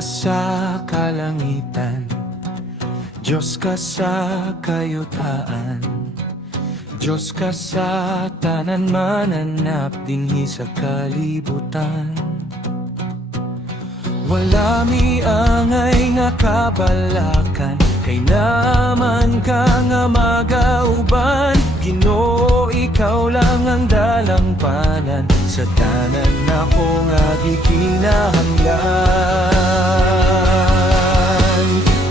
ka sa kalangitan, Diyos ka sa kayutaan, Diyos ka sa tanan mananap dinhi sa kalibutan. Wala mi angay nga kabalakan, kay naman ka nga magauban. Ginoo, ikaw lang ang dalangpanan, sa tanan ako nga gikinahanglan.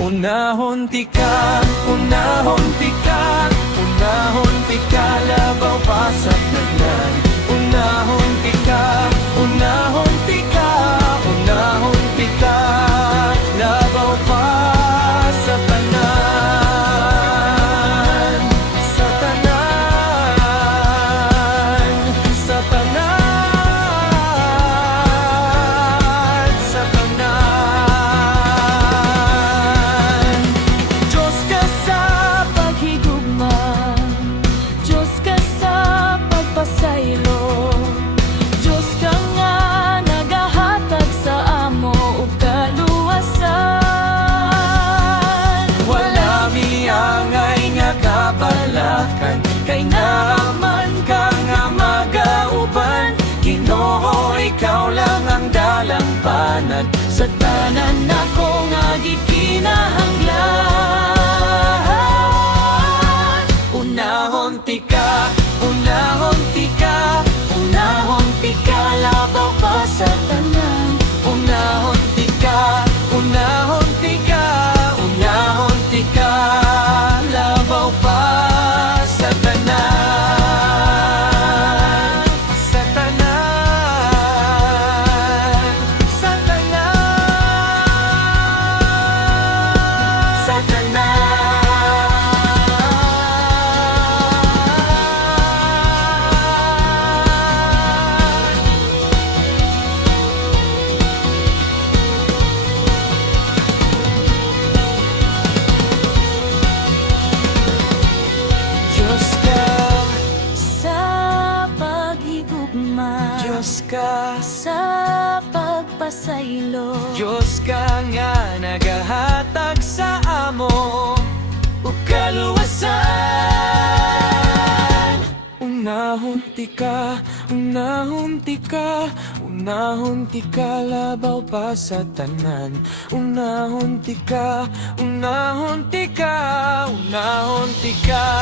Unahon ti ka, unahon ti ka, unahon ti ka, labaw pa sa tanan. Unahon ti ka, unahon ti ka, unahon ti ka, labaw pa sa tanan. Sa tanan, sa tanan, sa tanan. Diyos ka sa paghigugma, Diyos ka sa pagpasaylo, Diyos ka nga nagahatag sa amo ug kaluwasan. Wala mi angay nga kabalakan, kay naman ka nga magauban. Ginoo, ikaw lang ang dalangpanan, Sa tanan ako nga gikinahanglan. unahon ti ka, unahon ti ka, unahon ti ka, labaw pa sa tanan. Unahon ti ka, unahon ti ka, unahon ti ka, labaw pa sa tanan. Sa tanan, sa tanan, sa tanan. Diyos ka, Sa paghigugma, Diyos ka, sa pagpasaylo, Diyos ka nga nagahatag sa amo ug kaluwasan. Unahon ti ka, unahon ti ka, unahon ti ka, labaw pa sa tanan. Unahon ti ka, unahon ti ka, unahon ti ka,